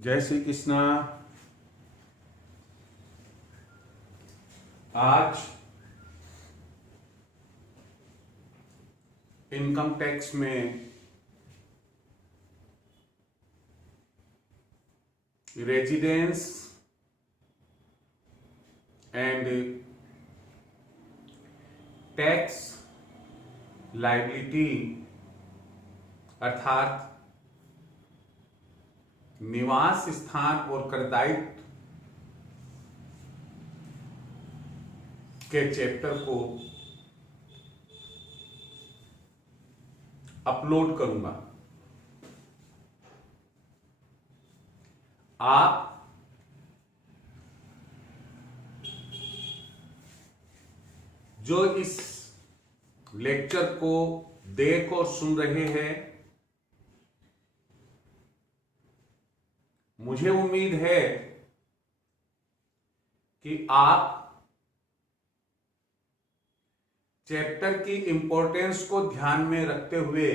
जय श्री कृष्णा। आज income tax में रेजिडेंस एंड टैक्स लायबिलिटी अर्थात निवास स्थान और कर दायित्व के चैप्टर को अपलोड करूंगा। आप जो इस लेक्चर को देख और सुन रहे हैं, मुझे उम्मीद है कि आप चैप्टर की इंपॉर्टेंस को ध्यान में रखते हुए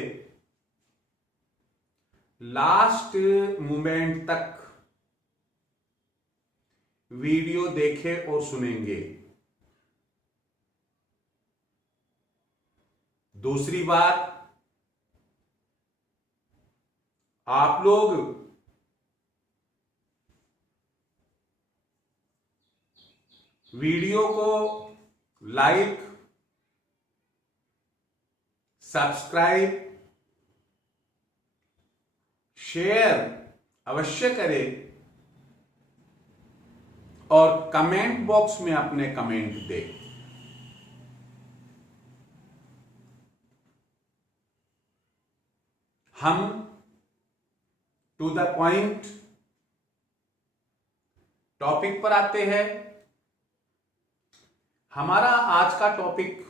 लास्ट मोमेंट तक वीडियो देखें और सुनेंगे। दूसरी बात, आप लोग वीडियो को लाइक, सब्सक्राइब, शेयर अवश्य करें और कमेंट बॉक्स में अपने कमेंट दें। हम टू द पॉइंट टॉपिक पर आते हैं। हमारा आज का topic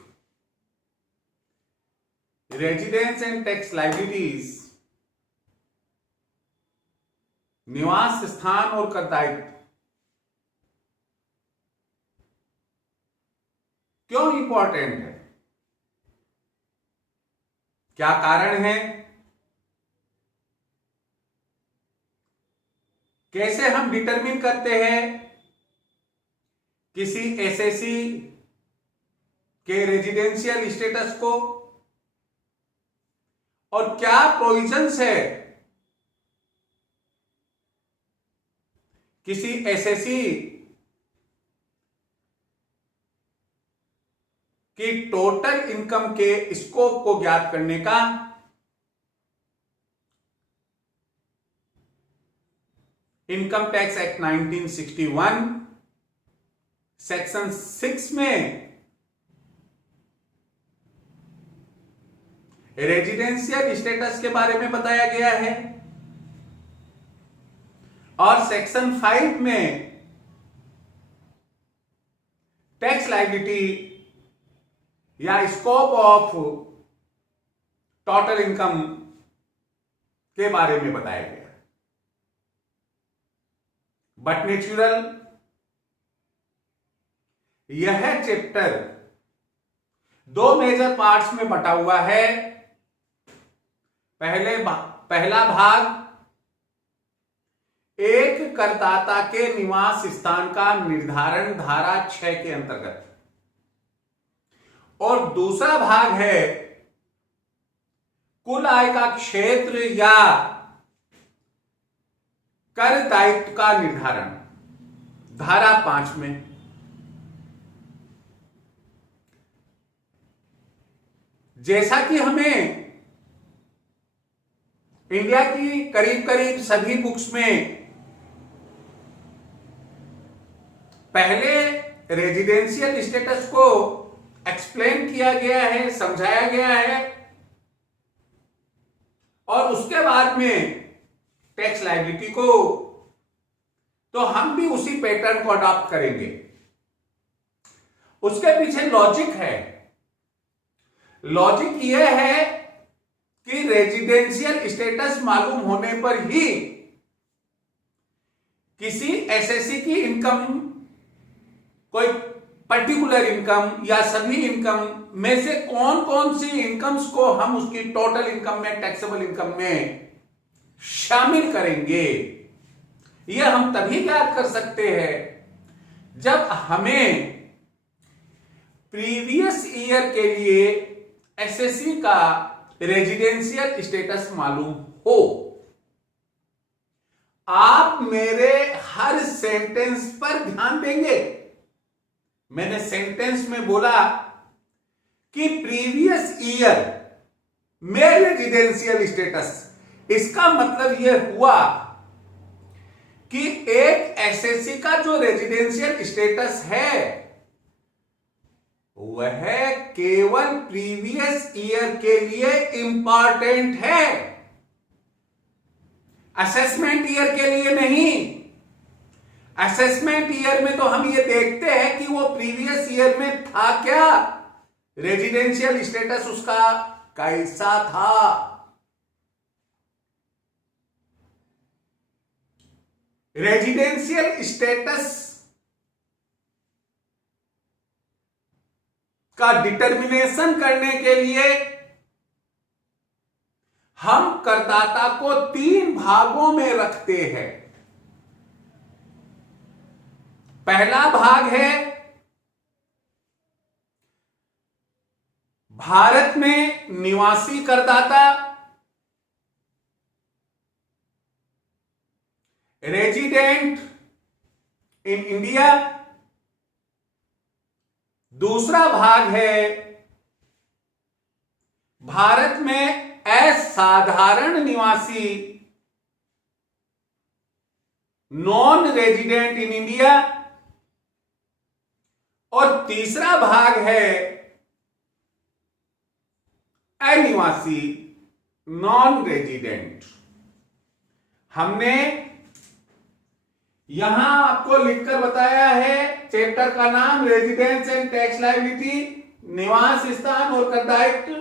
residence and tax liabilities, निवास स्थान और कर दायित्व क्यों इंपॉर्टेंट है, क्या कारण है, कैसे हम डिटरमिन करते हैं किसी एसएससी के रेजिडेंशियल स्टेटस को, और क्या प्रोविजंस है किसी एसएससी की टोटल इनकम के स्कोप को ज्ञात करने का। इनकम टैक्स एक्ट 1961 सेक्शन 6 में रेजिडेंशियल स्टेटस के बारे में बताया गया है और सेक्शन 5 में टैक्स लायबिलिटी या स्कोप ऑफ टोटल इनकम के बारे में बताया गया। बट नेचुरल यह चैप्टर दो मेजर पार्ट्स में बटा हुआ है। पहला भाग एक करदाता के निवास स्थान का निर्धारण धारा 6 के अंतर्गत, और दूसरा भाग है कुल आय का क्षेत्र या कर दायित्व का निर्धारण धारा 5 में। जैसा कि हमें इंडिया की करीब करीब सभी बुक्स में पहले रेजिडेंशियल स्टेटस को एक्सप्लेन किया गया है, समझाया गया है, और उसके बाद में टैक्स लायबिलिटी को, तो हम भी उसी पैटर्न को अडॉप्ट करेंगे। उसके पीछे लॉजिक है। लॉजिक यह है कि रेजिडेंशियल स्टेटस मालूम होने पर ही किसी एसएससी की इनकम, कोई पर्टिकुलर इनकम या सभी इनकम में से कौन कौन सी इनकम्स को हम उसकी टोटल इनकम में, टैक्सेबल इनकम में शामिल करेंगे, यह हम तभी ज्ञात कर सकते हैं जब हमें प्रीवियस ईयर के लिए एसएससी का रेजिडेंशियल स्टेटस मालूम हो। आप मेरे हर सेंटेंस पर ध्यान देंगे। मैंने सेंटेंस में बोला कि प्रीवियस ईयर में रेजिडेंशियल स्टेटस, इसका मतलब यह हुआ कि एक एसएससी का जो रेजिडेंशियल स्टेटस है वह केवल प्रीवियस ईयर के लिए इंपॉर्टेंट है, असेसमेंट ईयर के लिए नहीं। असेसमेंट ईयर में तो हम ये देखते हैं कि वो प्रीवियस ईयर में था क्या, रेजिडेंशियल स्टेटस उसका कैसा था। रेजिडेंशियल स्टेटस का डिटर्मिनेशन करने के लिए हम करदाता को 3 भागों में रखते हैं। पहला भाग है भारत में निवासी करदाता, रेजिडेंट इन इंडिया। दूसरा भाग है भारत में असाधारण निवासी, नॉन रेजिडेंट इन इंडिया। और तीसरा भाग है अनिवासी, नॉन रेजिडेंट। हमने यहां आपको लिखकर बताया है, चैप्टर का नाम रेजिडेंस एंड टैक्स लायबिलिटी, निवास स्थान और कर दायित्व।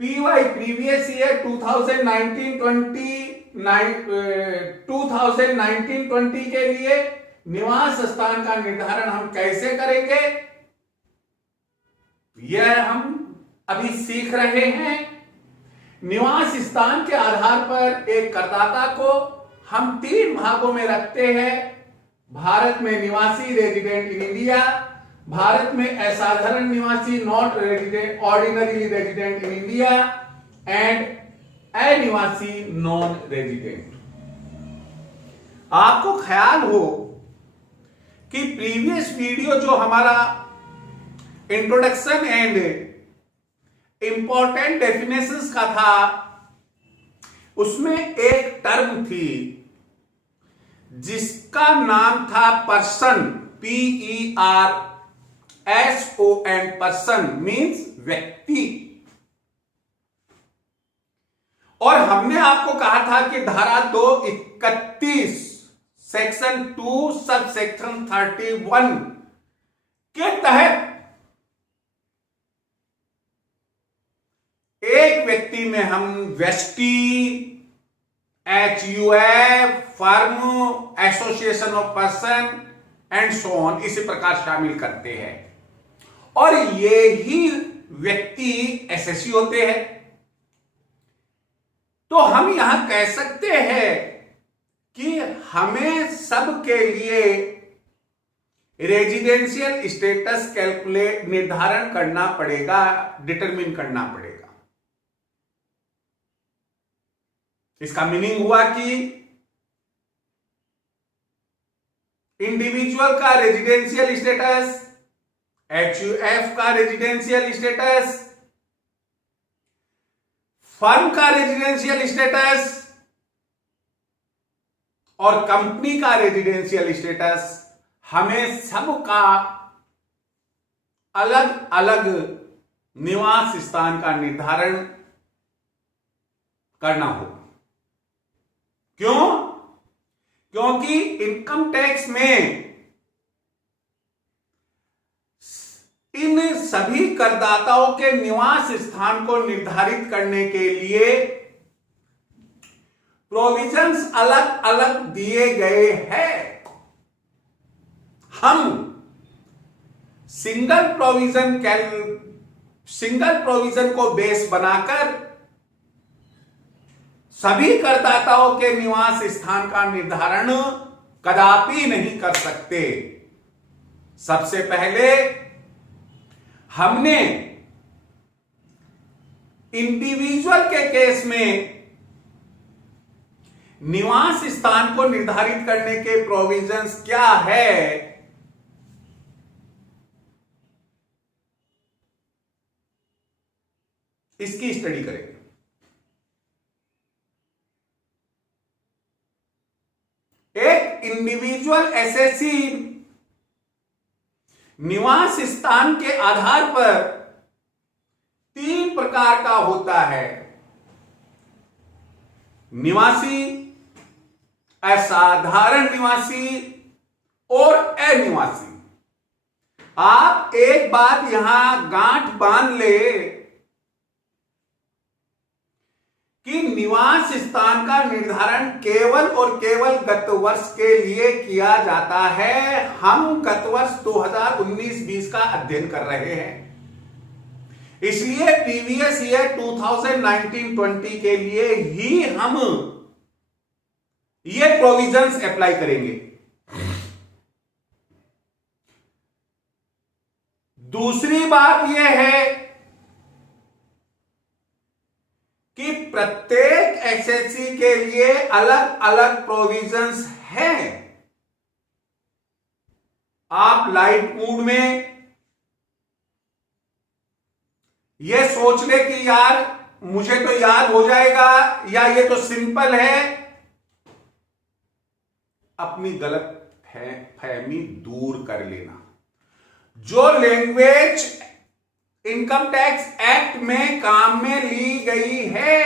पीवाई प्रीवियस ईयर 2019-20 के लिए निवास स्थान का निर्धारण हम कैसे करेंगे, यह हम अभी सीख रहे हैं। निवास स्थान के आधार पर एक करदाता को हम 3 भागों में रखते हैं। भारत में निवासी, रेजिडेंट इन इंडिया। भारत में असाधारण निवासी, not resident, ordinary resident in India. And अनिवासी, नॉन रेजिडेंट। आपको ख्याल हो कि प्रीवियस वीडियो जो हमारा इंट्रोडक्शन एंड इंपॉर्टेंट डेफिनेशंस का था, उसमें एक टर्म थी जिसका नाम था पर्सन, PERSON, पर्सन मीन्स व्यक्ति। और हमने आपको कहा था कि धारा 231 सेक्शन 2 सब सेक्शन 31 के तहत एक व्यक्ति में हम व्यष्टि, HUF, firm, association of person and so on, इसी प्रकार शामिल करते हैं। और ये ही व्यक्ति एसएससी होते हैं। तो हम यहां कह सकते हैं कि हमें सबके लिए रेजिडेंशियल स्टेटस कैलकुलेट, निर्धारण करना पड़ेगा, डिटरमिन करना पड़ेगा। इसका मीनिंग हुआ कि इंडिविजुअल का रेजिडेंशियल स्टेटस, HUF का रेजिडेंशियल स्टेटस, फर्म का रेजिडेंशियल स्टेटस और कंपनी का रेजिडेंशियल स्टेटस, हमें सबका अलग अलग निवास स्थान का निर्धारण करना होगा। क्यों? क्योंकि इनकम टैक्स में इन सभी करदाताओं के निवास स्थान को निर्धारित करने के लिए प्रोविजंस अलग अलग दिए गए हैं। हम सिंगल प्रोविजन को बेस बनाकर सभी करदाताओं के निवास स्थान का निर्धारण कदापि नहीं कर सकते। सबसे पहले हमने इंडिविजुअल के केस में निवास स्थान को निर्धारित करने के प्रोविजंस क्या है, इसकी स्टडी करेंगे। एक इंडिविजुअल एसएससी निवास स्थान के आधार पर 3 प्रकार का होता है: निवासी, असाधारण निवासी और अनिवासी। आप एक बात यहां गांठ बांध ले कि निवास स्थान का निर्धारण केवल और केवल गत वर्ष के लिए किया जाता है। हम गत वर्ष 2019-20 का अध्ययन कर रहे हैं, इसलिए प्रीवियस ईयर 2019-20 के लिए ही हम ये प्रोविजंस अप्लाई करेंगे। दूसरी बात यह है कि प्रत्येक एसएससी के लिए अलग अलग प्रोविजंस हैं। आप लाइट मूड में यह सोच ले कि यार मुझे तो याद हो जाएगा या ये तो सिंपल है, अपनी गलत फहमी दूर कर लेना। जो लैंग्वेज इनकम टैक्स एक्ट में काम में ली गई है,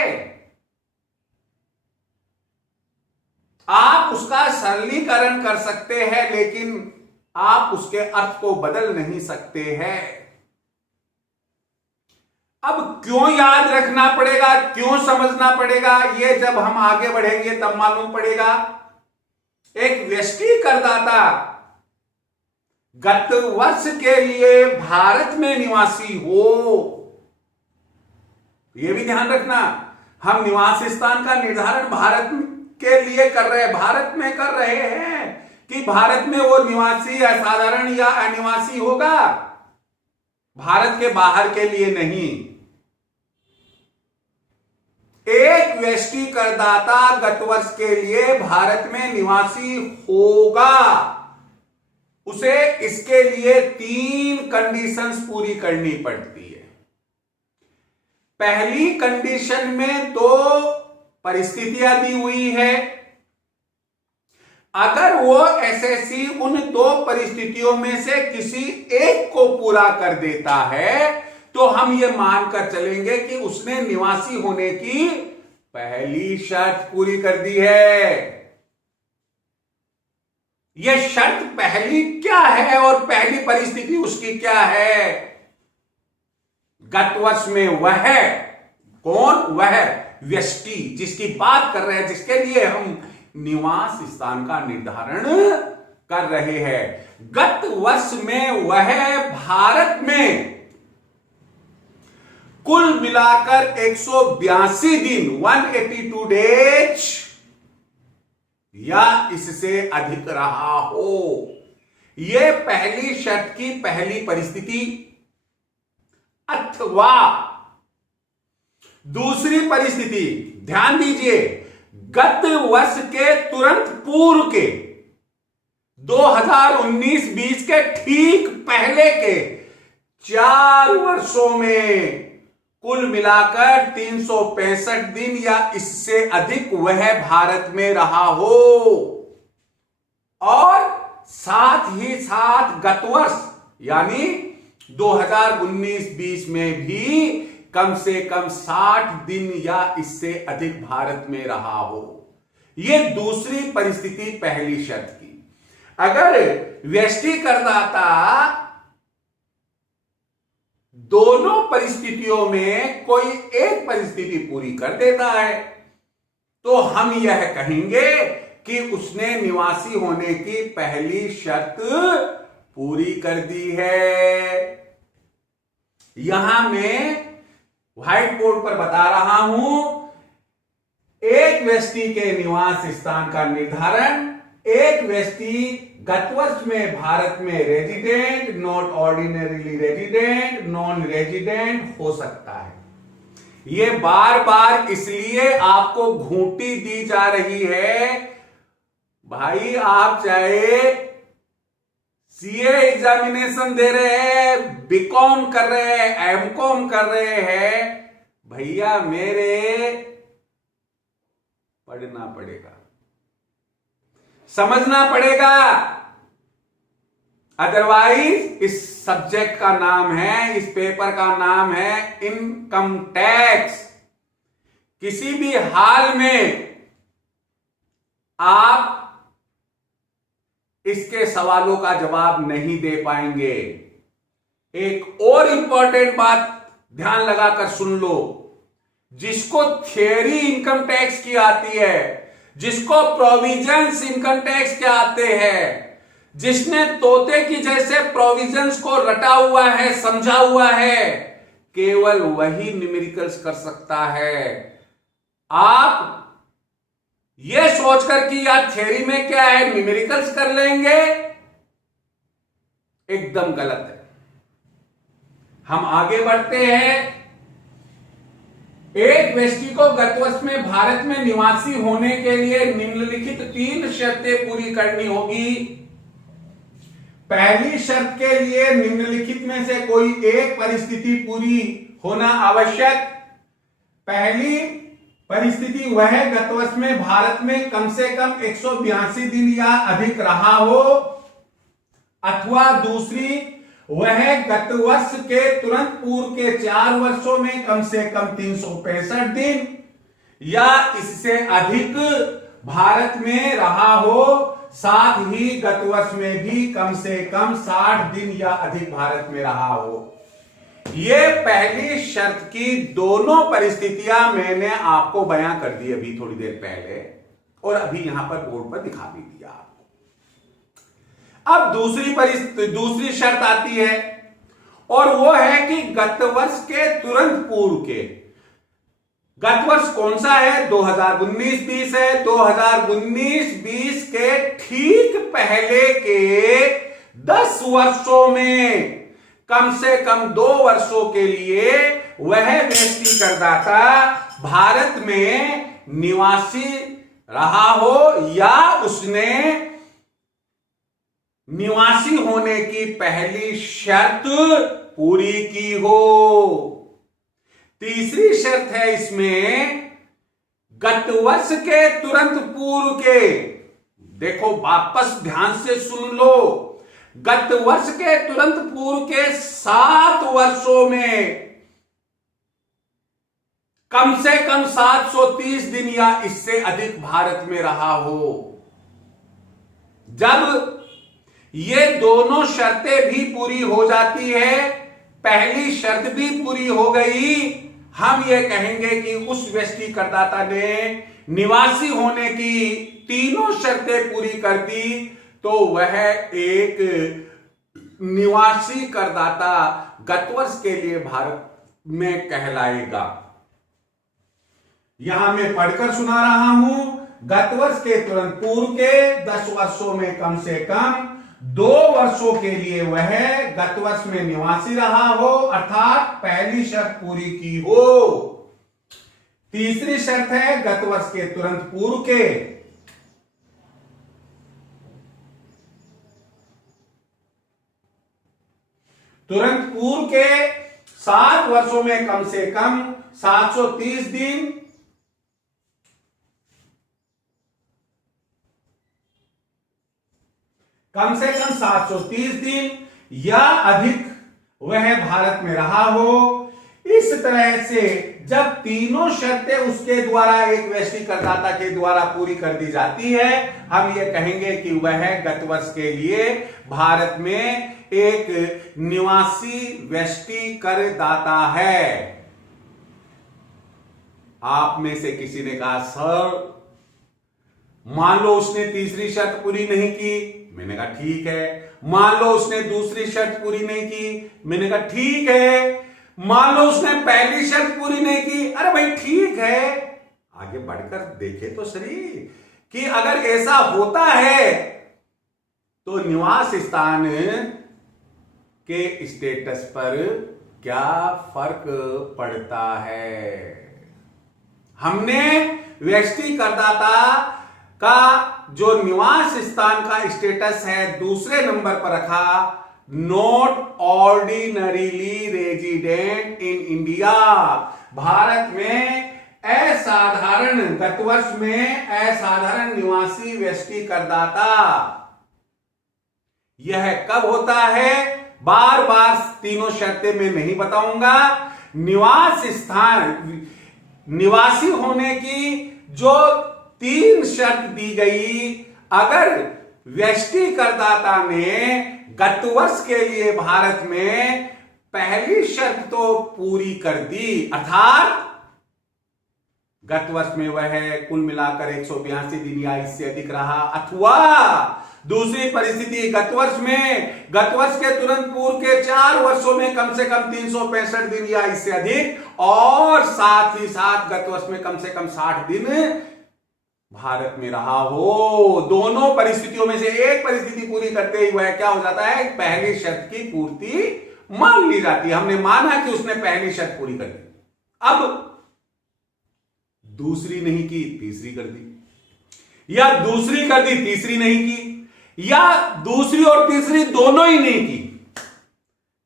आप उसका सरलीकरण कर सकते हैं, लेकिन आप उसके अर्थ को बदल नहीं सकते हैं। अब क्यों याद रखना पड़ेगा, क्यों समझना पड़ेगा, यह जब हम आगे बढ़ेंगे तब मालूम पड़ेगा। एक व्यष्टि करदाता गत वर्ष के लिए भारत में निवासी हो, यह भी ध्यान रखना। हम निवास स्थान का निर्धारण भारत के लिए कर रहे हैं, भारत में कर रहे हैं कि भारत में वो निवासी असाधारण या अनिवासी होगा, भारत के बाहर के लिए नहीं। एक व्यष्टि करदाता गत वर्ष के लिए भारत में निवासी होगा, उसे इसके लिए 3 कंडीशंस पूरी करनी पड़ती है। पहली कंडीशन में 2 परिस्थितियां दी हुई है। अगर वो एसएससी उन 2 परिस्थितियों में से किसी एक को पूरा कर देता है तो हम ये मानकर चलेंगे कि उसने निवासी होने की पहली शर्त पूरी कर दी है। यह शर्त पहली क्या है और पहली परिस्थिति उसकी क्या है? गत वर्ष में वह कौन, वह व्यष्टि जिसकी बात कर रहे हैं, जिसके लिए हम निवास स्थान का निर्धारण कर रहे हैं, गत वर्ष में वह भारत में कुल मिलाकर 182 दिन 182 डेज या इससे अधिक रहा हो। यह पहली शर्त की पहली परिस्थिति। अथवा दूसरी परिस्थिति, ध्यान दीजिए, गत वर्ष के तुरंत पूर्व के 2019-20 के ठीक पहले के 4 वर्षों में कुल मिलाकर 365 दिन या इससे अधिक वह भारत में रहा हो, और साथ ही साथ गत वर्ष यानी 2019-20 में भी कम से कम 60 दिन या इससे अधिक भारत में रहा हो। यह दूसरी परिस्थिति पहली शर्त की। अगर व्यष्टि करदाता दोनों परिस्थितियों में कोई एक परिस्थिति पूरी कर देता है तो हम यह कहेंगे कि उसने निवासी होने की पहली शर्त पूरी कर दी है। यहां मैं व्हाइट बोर्ड पर बता रहा हूं, एक व्यक्ति के निवास स्थान का निर्धारण एक व्यक्ति गत वर्ष में भारत में resident, not ordinarily resident, non resident हो सकता है। ये बार बार इसलिए आपको घूंटी दी जा रही है, भाई आप चाहे सीए एग्जामिनेशन दे रहे हैं, बीकॉम कर रहे हैं, एमकॉम कर रहे हैं, भैया मेरे पढ़ना पड़ेगा, समझना पड़ेगा। अदरवाइज इस सब्जेक्ट का नाम है, इस पेपर का नाम है इनकम टैक्स। किसी भी हाल में आप इसके सवालों का जवाब नहीं दे पाएंगे। एक और इंपॉर्टेंट बात ध्यान लगाकर सुन लो, जिसको थियरी इनकम टैक्स की आती है, जिसको प्रोविजंस इनकम टैक्स के आते हैं, जिसने तोते की जैसे प्रोविजंस को रटा हुआ है, समझा हुआ है, केवल वही न्यूमेरिकल्स कर सकता है। आप ये सोचकर कि यार थ्योरी में क्या है, न्यूमेरिकल्स कर लेंगे, एकदम गलत है। हम आगे बढ़ते हैं। एक व्यक्ति को गत वर्ष में भारत में निवासी होने के लिए निम्नलिखित 3 शर्तें पूरी करनी होगी। पहली शर्त के लिए निम्नलिखित में से कोई एक परिस्थिति पूरी होना आवश्यक। पहली परिस्थिति वह गत वर्ष में भारत में कम से कम 182 दिन या अधिक रहा हो, अथवा दूसरी वह गत वर्ष के तुरंत पूर्व के 4 वर्षों में कम से कम 365 दिन या इससे अधिक भारत में रहा हो, साथ ही गत वर्ष में भी कम से कम 60 दिन या अधिक भारत में रहा हो। ये पहली शर्त की दोनों परिस्थितियां मैंने आपको बयां कर दी अभी थोड़ी देर पहले, और अभी यहां पर बोर्ड पर दिखा भी दिया आपको। अब दूसरी शर्त आती है, और वो है कि गत वर्ष के तुरंत पूर्व के, गत वर्ष कौन सा है, 2019-20 है, 2019-20 के ठीक पहले के 10 वर्षों में कम से कम 2 वर्षों के लिए वह व्यक्ति करदाता भारत में निवासी रहा हो या उसने निवासी होने की पहली शर्त पूरी की हो। तीसरी शर्त है इसमें, गत वर्ष के तुरंत पूर्व के, देखो वापस ध्यान से सुन लो, गत वर्ष के तुरंत पूर्व के 7 वर्षों में कम से कम 730 दिन या इससे अधिक भारत में रहा हो। जब ये दोनों शर्तें भी पूरी हो जाती है, पहली शर्त भी पूरी हो गई, हम ये कहेंगे कि उस व्यक्ति करदाता ने निवासी होने की तीनों शर्तें पूरी कर दी, तो वह एक निवासी करदाता गत वर्ष के लिए भारत में कहलाएगा। यहां मैं पढ़कर सुना रहा हूं, गत वर्ष के तुरंत पूर्व के 10 वर्षों में कम से कम 2 वर्षों के लिए वह गत वर्ष में निवासी रहा हो, अर्थात पहली शर्त पूरी की हो। तीसरी शर्त है गत वर्ष के तुरंत पूर्व के तुरंत पूर्व के 7 वर्षों में कम से कम 730 दिन कम से कम 730 दिन या अधिक वह भारत में रहा हो। इस तरह से जब तीनों शर्तें उसके द्वारा, एक व्यक्ति करदाता के द्वारा पूरी कर दी जाती है, हम ये कहेंगे कि वह गत वर्ष के लिए भारत में एक निवासी व्यक्ति करदाता है। आप में से किसी ने कहा सर मान लो उसने तीसरी शर्त पूरी नहीं की, मैंने कहा ठीक है। मान लो उसने दूसरी शर्त पूरी नहीं की, मैंने कहा ठीक है। मान लो उसने पहली शर्त पूरी नहीं की, अरे भाई ठीक है, आगे बढ़कर देखे तो सही कि अगर ऐसा होता है तो निवास स्थान के स्टेटस पर क्या फर्क पड़ता है। हमने व्यष्टि करदाता का जो निवास स्थान का स्टेटस है दूसरे नंबर पर रखा, not ordinarily resident in India. Bharat में असाधारण, गत वर्ष में असाधारण निवासी व्यष्टि करदाता, यह कब होता है, बार बार तीनों शर्तें मैं नहीं बताऊंगा। निवास स्थान, निवासी होने की जो 3 शर्त दी गई, अगर व्यष्टि करदाता ने गत वर्ष के लिए भारत में पहली शर्त तो पूरी कर दी, अर्थात गत वर्ष में वह कुल मिलाकर 182 दिन या इससे अधिक रहा, अथवा दूसरी परिस्थिति गत वर्ष के तुरंत पूर्व के 4 वर्षों में कम से कम 365 दिन या इससे अधिक, और साथ ही साथ गत वर्ष में कम से कम 60 दिन भारत में रहा हो। दोनों परिस्थितियों में से एक परिस्थिति पूरी करते ही वह क्या हो जाता है, पहली शर्त की पूर्ति मान ली जाती है। हमने माना कि उसने पहली शर्त पूरी कर दी, अब दूसरी नहीं की तीसरी कर दी, या दूसरी कर दी तीसरी नहीं की, या दूसरी और तीसरी दोनों ही नहीं की।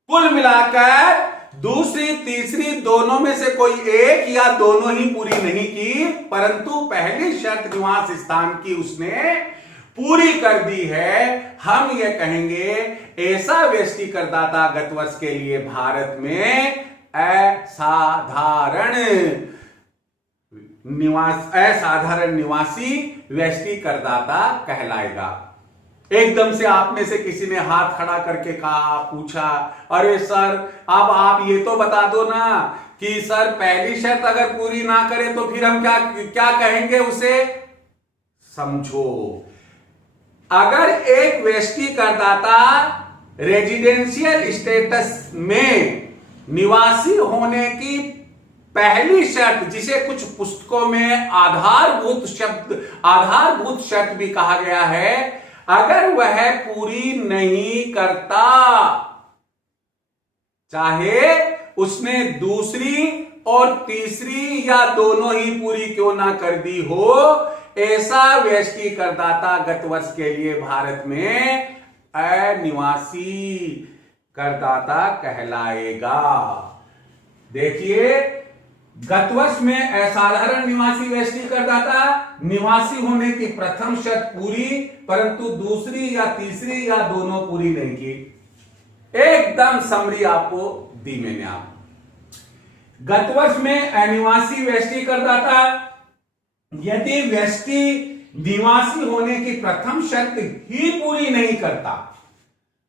कुल मिलाकर दूसरी तीसरी दोनों में से कोई एक या दोनों ही पूरी नहीं की, परंतु पहली शर्त निवास स्थान की उसने पूरी कर दी है। हम ये कहेंगे ऐसा व्यष्टि करदाता गत वर्ष के लिए भारत में असाधारण निवासी व्यष्टि करदाता कहलाएगा। एकदम से आप में से किसी ने हाथ खड़ा करके कहा, पूछा, अरे सर अब आप ये तो बता दो ना कि सर पहली शर्त अगर पूरी ना करे तो फिर हम क्या कहेंगे उसे। समझो, अगर एक व्यष्टि करदाता रेजिडेंशियल स्टेटस में निवासी होने की पहली शर्त, जिसे कुछ पुस्तकों में आधारभूत शर्त भी कहा गया है, अगर वह पूरी नहीं करता, चाहे उसने दूसरी और तीसरी या दोनों ही पूरी क्यों ना कर दी हो, ऐसा व्यष्टि करदाता गत वर्ष के लिए भारत में अनिवासी करदाता कहलाएगा। देखिए, गत वर्ष में असाधारण निवासी व्यष्टि करदाता, निवासी होने की प्रथम शर्त पूरी, परंतु दूसरी या तीसरी या दोनों पूरी नहीं की। एकदम समरी आपको दी मैंने। आप गत वर्ष में अनिवासी व्यष्टि करदाता यदि व्यष्टि निवासी होने की प्रथम शर्त ही पूरी नहीं करता,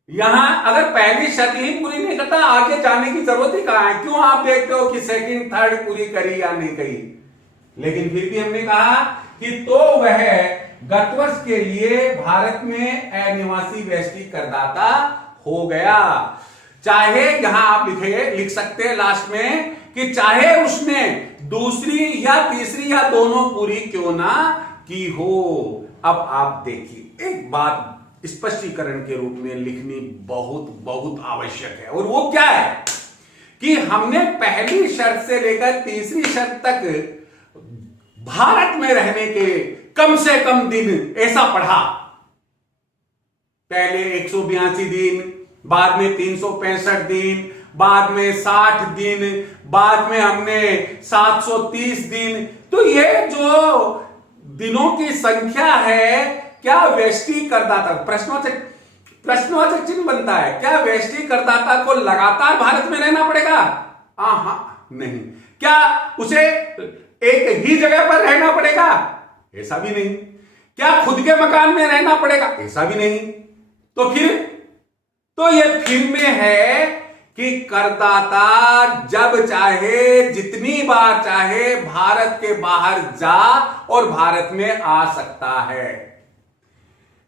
यहां अगर पहली शर्त ही पूरी नहीं करता, आगे जाने की जरूरत ही कहां है। क्यों आप देखते हो कि सेकंड थर्ड पूरी करी या नहीं करी, लेकिन फिर भी हमने कहा कि तो वह गत वर्ष के लिए भारत में अनिवासी व्यष्टि करदाता हो गया। चाहे यहां आप लिख सकते हैं लास्ट में कि चाहे उसने दूसरी या तीसरी या दोनों पूरी क्यों ना की हो। अब आप देखिए, एक बात स्पष्टीकरण के रूप में लिखनी बहुत बहुत आवश्यक है, और वो क्या है कि हमने पहली शर्त से लेकर तीसरी शर्त तक भारत में रहने के कम से कम दिन ऐसा पढ़ा। पहले 182 दिन, बाद में 365 दिन, बाद में 60 दिन, बाद में हमने 730 दिन। तो ये जो दिनों की संख्या है, क्या व्यष्टि करदाता, प्रश्नवाचक चिन्ह बनता है, क्या व्यष्टि करदाता को लगातार भारत में रहना पड़ेगा? नहीं। क्या उसे एक ही जगह पर रहना पड़ेगा? ऐसा भी नहीं। क्या खुद के मकान में रहना पड़ेगा? ऐसा भी नहीं। तो ये फिर में है कि करदाता जब चाहे, जितनी बार चाहे, भारत के बाहर जा और भारत में आ सकता है।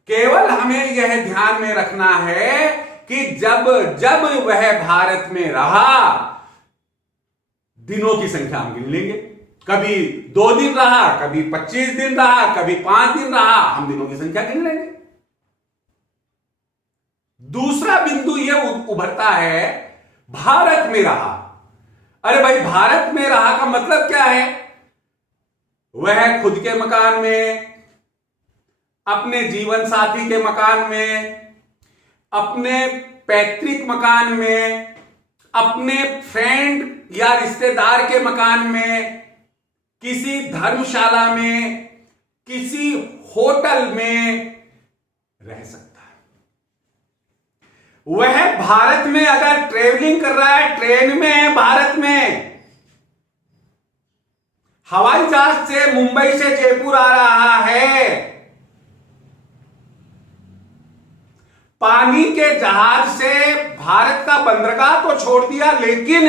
केवल हमें यह ध्यान में रखना है कि जब वह भारत में रहा, दिनों की संख्या हम गिन लेंगे। कभी 2 दिन रहा, कभी 25 दिन रहा, कभी 5 दिन रहा, हम दिनों की संख्या गिन लेंगे। दूसरा बिंदु यह उभरता है, भारत में रहा। अरे भाई, भारत में रहा का मतलब क्या है? वह खुद के मकान में, अपने जीवन साथी के मकान में, अपने पैतृक मकान में, अपने फ्रेंड या रिश्तेदार के मकान में, किसी धर्मशाला में, किसी होटल में रह सकता है। वह भारत में अगर ट्रेवलिंग कर रहा है, ट्रेन में है, भारत में हवाई जहाज से मुंबई से जयपुर आ रहा है, पानी के जहाज से भारत का बंदरगाह तो छोड़ दिया, लेकिन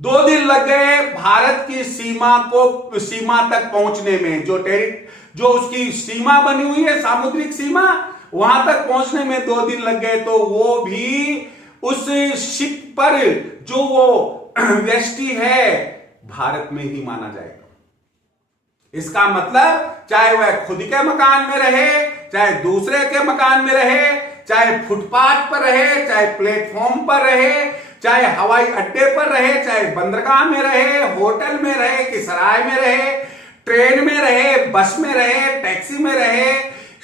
2 दिन लग गए भारत की सीमा तक पहुंचने में। जो उसकी सीमा बनी हुई है, सामुद्रिक सीमा, वहां तक पहुंचने में 2 दिन लग गए। तो वो भी उस शिप पर जो वो व्यष्टि है, भारत में ही माना जाएगा। इसका मतलब चाहे वह खुद के मकान में रहे, चाहे दूसरे के मकान में रहे, चाहे फुटपाथ पर रहे, चाहे प्लेटफॉर्म पर रहे, चाहे हवाई अड्डे पर रहे, चाहे बंदरगाह में रहे, होटल में रहे कि सराय में रहे, ट्रेन में रहे, बस में रहे, टैक्सी में रहे,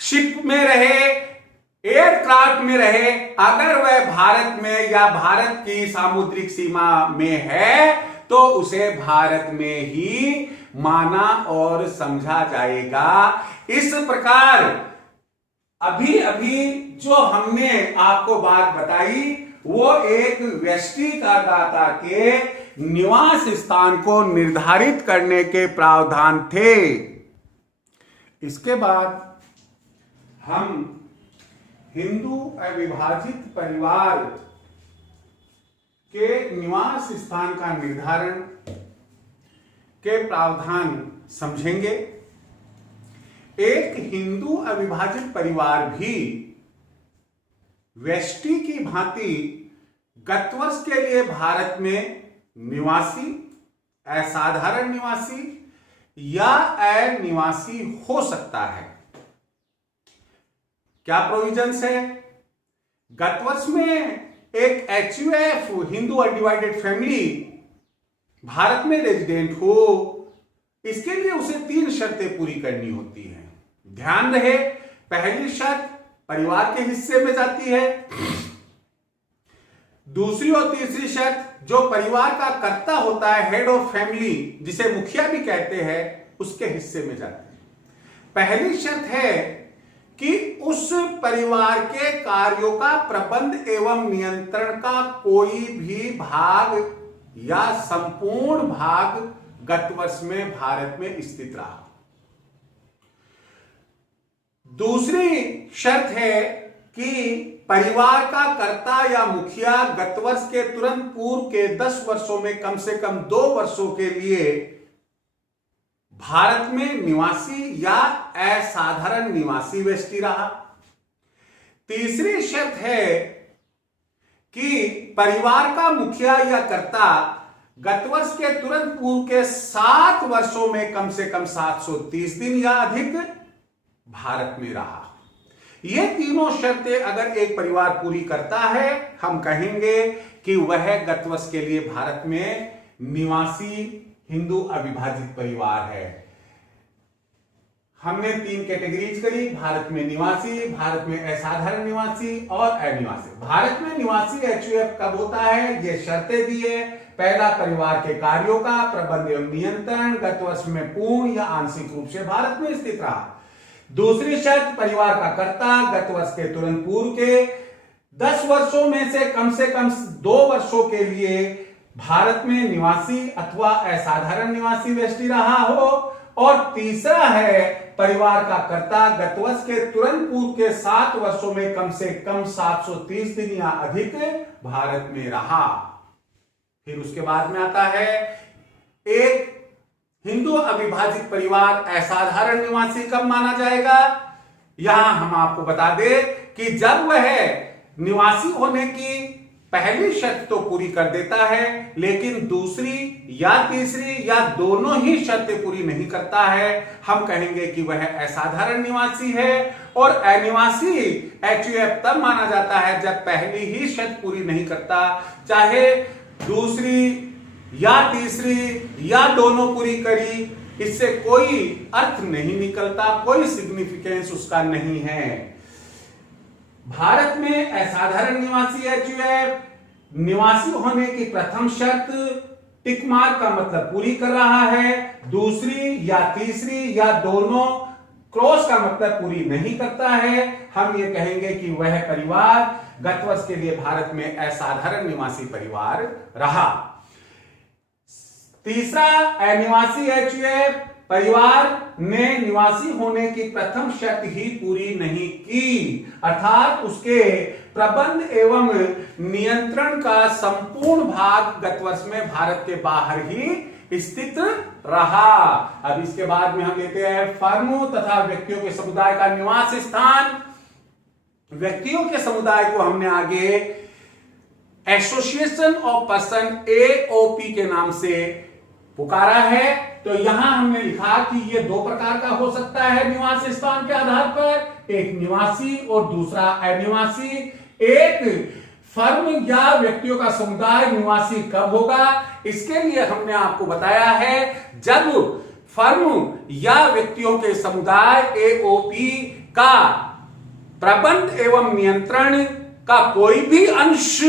शिप में रहे, एयरक्राफ्ट में रहे, अगर वह भारत में या भारत की सामुद्रिक सीमा में है तो उसे भारत में ही माना और समझा जाएगा। इस प्रकार अभी अभी जो हमने आपको बात बताई वो एक व्यष्टि करदाता के निवास स्थान को निर्धारित करने के प्रावधान थे। इसके बाद हम हिंदू अविभाजित परिवार के निवास स्थान का निर्धारण के प्रावधान समझेंगे। एक हिंदू अविभाजित परिवार भी व्यष्टि की भांति गत वर्ष के लिए भारत में निवासी, असाधारण निवासी या अनिवासी हो सकता है। क्या प्रोविजंस है? गत वर्ष में एक HUF Hindu undivided family Bharat में रेजिडेंट हो, इसके लिए उसे 3 शर्तें पूरी करनी होती हैं। ध्यान रहे, पहली शर्त परिवार के हिस्से में जाती है, दूसरी और तीसरी शर्त जो परिवार का कर्ता होता है, हेड ऑफ फैमिली, जिसे मुखिया भी कहते हैं, उसके हिस्से में जाती है। पहली शर्त है कि उस परिवार के कार्यों का प्रबंध एवं नियंत्रण का कोई भी भाग या संपूर्ण भाग गत वर्ष में भारत में स्थित रहा। दूसरी शर्त है कि परिवार का कर्ता या मुखिया गत वर्ष के तुरंत पूर्व के 10 वर्षों में कम से कम 2 वर्षों के लिए भारत में निवासी या असाधारण निवासी व्यष्टि रहा। तीसरी शर्त है कि परिवार का मुखिया या कर्ता गत वर्ष के तुरंत पूर्व के 7 वर्षों में कम से कम 730 दिन या अधिक भारत में रहा। ये तीनों शर्तें अगर एक परिवार पूरी करता है, हम कहेंगे कि वह गत वर्ष के लिए भारत में निवासी हिंदू अविभाजित परिवार है। हमने 3 कैटेगरीज करी, भारत में निवासी, भारत में असाधारण निवासी और अनिवासी। भारत में निवासी HUF कब होता है? ये शर्तें दी है। पहला, परिवार के कार्यों का प्रबंध एवं नियंत्रण गत वर्ष में पूर्ण या आंशिक रूप से भारत में स्थित रहा। दूसरी शर्त, परिवार का कर्ता गत वर्ष के तुरंत पूर्व के 10 वर्षों में से कम 2 वर्षों के लिए भारत में निवासी अथवा असाधारण निवासी व्यष्टि रहा हो। और तीसरा है, परिवार का कर्ता गत वर्ष के तुरंत पूर्व के 7 वर्षों में कम से कम 730 दिन या अधिक भारत में रहा। फिर उसके बाद में आता है एक हिंदू अविभाजित परिवार असाधारण निवासी कब माना जाएगा? यहां हम आपको बता दें कि जब वह निवासी होने की पहली शर्त तो पूरी कर देता है, लेकिन दूसरी या तीसरी या दोनों ही शर्तें पूरी नहीं करता है, हम कहेंगे कि वह असाधारण निवासी है। और अनिवासी HUF तब माना जाता है जब पहली ही शर्त पूरी नहीं करता, चाहे दूसरी या तीसरी या दोनों पूरी करी, इससे कोई अर्थ नहीं निकलता, कोई सिग्निफिकेंस उसका नहीं है। भारत में असाधारण निवासी HUF निवासी होने की प्रथम शर्त टिक मार्क का मतलब पूरी कर रहा है, दूसरी या तीसरी या दोनों क्रॉस का मतलब पूरी नहीं करता है। हम ये कहेंगे कि वह परिवार गत वर्ष के लिए भारत में असाधारण निवासी परिवार रहा। तीसरा, अनिवासी HUF परिवार ने निवासी होने की प्रथम शर्त ही पूरी नहीं की, अर्थात उसके प्रबंध एवं नियंत्रण का संपूर्ण भाग गत वर्ष में भारत के बाहर ही स्थित रहा। अब इसके बाद में हम लेते हैं फर्म तथा व्यक्तियों के समुदाय का निवास स्थान। व्यक्तियों के समुदाय को हमने आगे एसोसिएशन ऑफ पर्सन AOP के नाम से पुकारा है। तो यहां हमने लिखा कि यह दो प्रकार का हो सकता है निवास स्थान के आधार पर, एक निवासी और दूसरा अनिवासी। एक फर्म या व्यक्तियों का समुदाय निवासी कब होगा, इसके लिए हमने आपको बताया है जब फर्म या व्यक्तियों के समुदाय AOP का प्रबंध एवं नियंत्रण का कोई भी अंश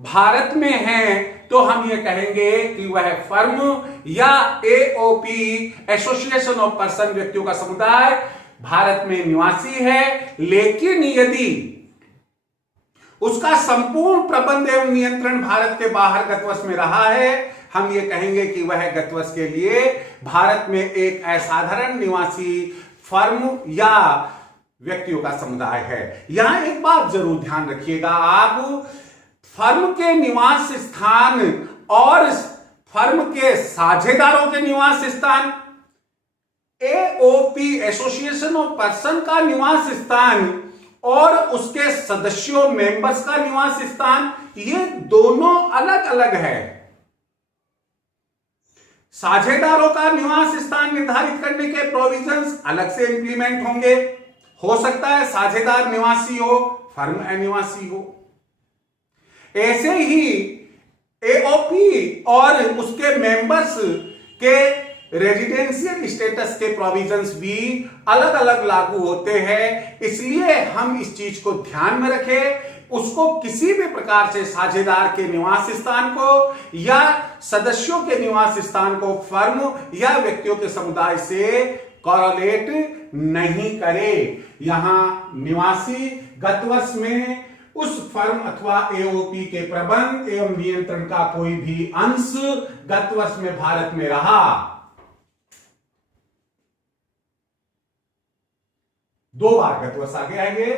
भारत में है, तो हम ये कहेंगे कि वह फर्म या AOP एसोसिएशन ऑफ पर्सन व्यक्तियों का समुदाय भारत में निवासी है। लेकिन यदि उसका संपूर्ण प्रबंध एवं नियंत्रण भारत के बाहर गत वर्ष में रहा है, हम ये कहेंगे कि वह गत वर्ष के लिए भारत में एक असाधारण निवासी फर्म या व्यक्तियों का समुदाय है। यहां एक बात जरूर ध्यान रखिएगा आप, फर्म के निवास स्थान और फर्म के साझेदारों के निवास स्थान, AOP एसोसिएशन ऑफ पर्सन का निवास स्थान और उसके सदस्यों मेंबर्स का निवास स्थान, ये दोनों अलग अलग है। साझेदारों का निवास स्थान निर्धारित करने के प्रोविजंस अलग से इंप्लीमेंट होंगे। हो सकता है साझेदार निवासी हो, फर्म अनिवासी हो। ऐसे ही AOP और उसके मेंबर्स के रेजिडेंशियल स्टेटस के प्रोविजंस भी अलग अलग लागू होते हैं। इसलिए हम इस चीज को ध्यान में रखें, उसको किसी भी प्रकार से साझेदार के निवास स्थान को या सदस्यों के निवास स्थान को फर्म या व्यक्तियों के समुदाय से कॉरेलेट नहीं करे। यहां निवासी गत वर्ष में उस फर्म अथवा AOP के प्रबंध एवं नियंत्रण का कोई भी अंश गत वर्ष में भारत में रहा। दो बार गत वर्ष आगे आएंगे।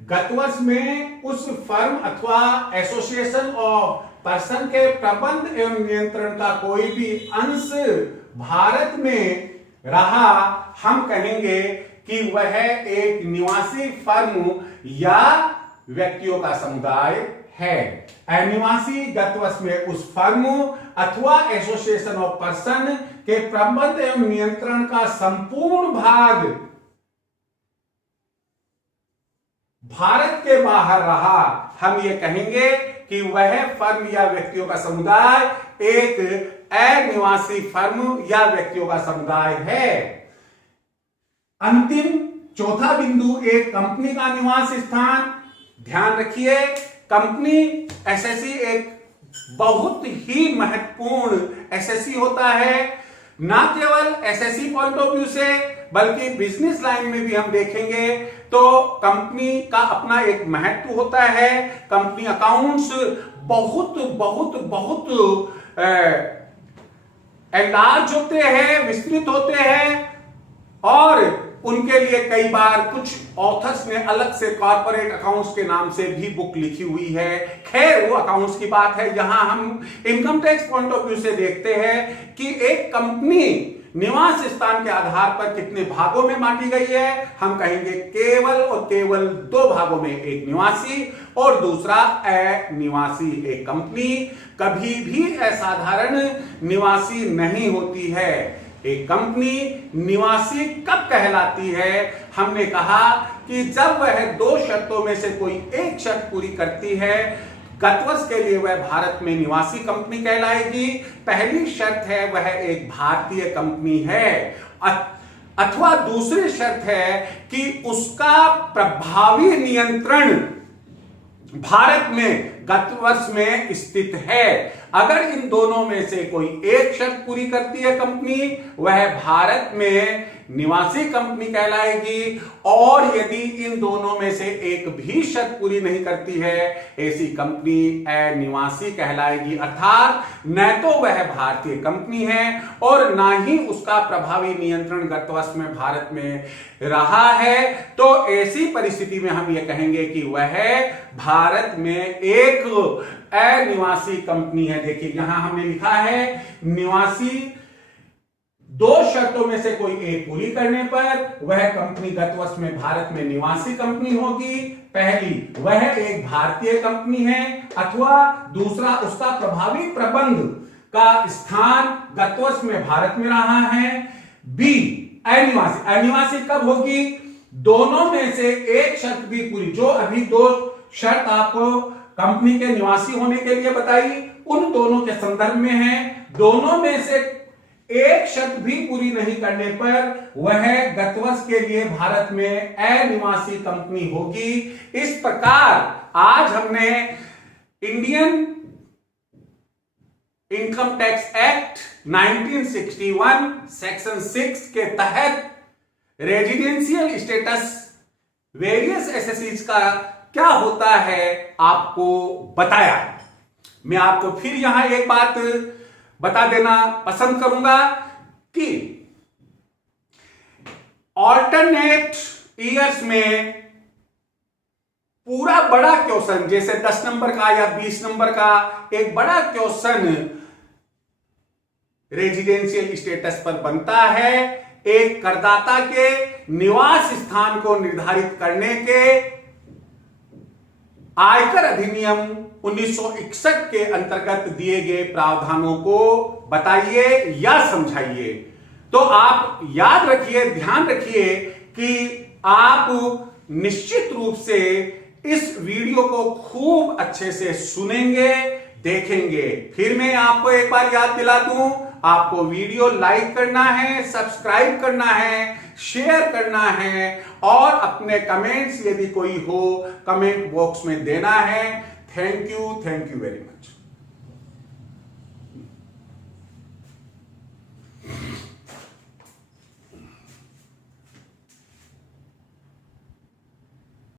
गत वर्ष में उस फर्म अथवा एसोसिएशन ऑफ पर्सन के प्रबंध एवं नियंत्रण का कोई भी अंश भारत में रहा, हम कहेंगे कि वह एक निवासी फर्म या व्यक्तियों का समुदाय है। अनिवासी गत वर्ष में उस फर्म अथवा एसोसिएशन ऑफ पर्सन के प्रबंध एवं नियंत्रण का संपूर्ण भाग भारत के बाहर रहा, हम ये कहेंगे कि वह फर्म या व्यक्तियों का समुदाय एक अनिवासी फर्म या व्यक्तियों का समुदाय है। अंतिम चौथा बिंदु, एक कंपनी का निवास स्थान। ध्यान रखिए, कंपनी एसएससी एक बहुत ही महत्वपूर्ण एसएससी होता है, ना केवल एसएससी पॉइंट ऑफ व्यू से बल्कि बिजनेस लाइन में भी हम देखेंगे तो कंपनी का अपना एक महत्व होता है। कंपनी अकाउंट्स बहुत बहुत बहुत एनलार्ज होते हैं, विस्तृत होते हैं और उनके लिए कई बार कुछ ऑथर्स ने अलग से कॉर्पोरेट अकाउंट्स के नाम से भी बुक लिखी हुई है। खैर वो अकाउंट्स की बात है। यहां हम income tax point of view से देखते हैं कि एक कंपनी निवास स्थान के आधार पर कितने भागों में बांटी गई है? हम कहेंगे केवल और केवल दो भागों में, एक निवासी और दूसरा अनिवासी। एक कंपनी कभी भी असाधारण निवासी नहीं होती है। एक कंपनी निवासी कब कहलाती है? हमने कहा कि जब वह दो शर्तों में से कोई एक शर्त पूरी करती है। गत वर्ष के लिए वह भारत में निवासी कंपनी कहलाएगी। पहली शर्त है वह एक भारतीय कंपनी है, अथवा दूसरी शर्त है कि उसका प्रभावी नियंत्रण भारत में गत वर्ष में स्थित है। अगर इन दोनों में से कोई एक शर्त पूरी करती है कंपनी, वह भारत में निवासी कंपनी कहलाएगी, और यदि इन दोनों में से एक भी शर्त पूरी नहीं करती है, ऐसी कंपनी अनिवासी कहलाएगी। अर्थात न तो वह भारतीय कंपनी है और ना ही उसका प्रभावी नियंत्रण गत वर्ष में भारत में रहा है। तो ऐसी परिस्थिति में हम ये कहेंगे कि वह भारत में एक अनिवासी कंपनी है। देखिए यहां हमने लिखा है निवासी, दो शर्तों में से कोई एक पूरी करने पर वह कंपनी गत वर्ष में भारत में निवासी कंपनी होगी। पहली, वह एक भारतीय कंपनी है, अथवा दूसरा उसका प्रभावी प्रबंध का स्थान गत वर्ष में भारत में रहा है। बी, अनिवासी। अनिवासी कब होगी? दोनों में से एक शर्त भी पूरी, जो अभी दो शर्त आपको कंपनी के निवासी होने के लिए बताई, उन दोनों के संदर्भ में है। दोनों में से एक शर्त भी पूरी नहीं करने पर वह गत वर्ष के लिए भारत में अनिवासी कंपनी होगी। इस प्रकार आज हमने Indian income tax act 1961 section 6 के तहत रेजिडेंशियल स्टेटस वेरियस एसएससीज का क्या होता है आपको बताया। मैं आपको फिर यहां एक बात बता देना पसंद करूंगा कि ऑल्टरनेट ईयर्स में पूरा बड़ा क्वेश्चन, जैसे 10 नंबर का या 20 नंबर का एक बड़ा क्वेश्चन रेजिडेंशियल स्टेटस पर बनता है। एक करदाता के निवास स्थान को निर्धारित करने के आयकर अधिनियम 1961 के अंतर्गत दिए गए प्रावधानों को बताइए या समझाइए। तो आप याद रखिए, ध्यान रखिए कि आप निश्चित रूप से इस वीडियो को खूब अच्छे से सुनेंगे, देखेंगे। फिर मैं आपको एक बार याद दिला दूं, आपको वीडियो लाइक करना है, सब्सक्राइब करना है, शेयर करना है, और अपने कमेंट्स यदि कोई हो कमेंट बॉक्स में देना है। Thank you very much.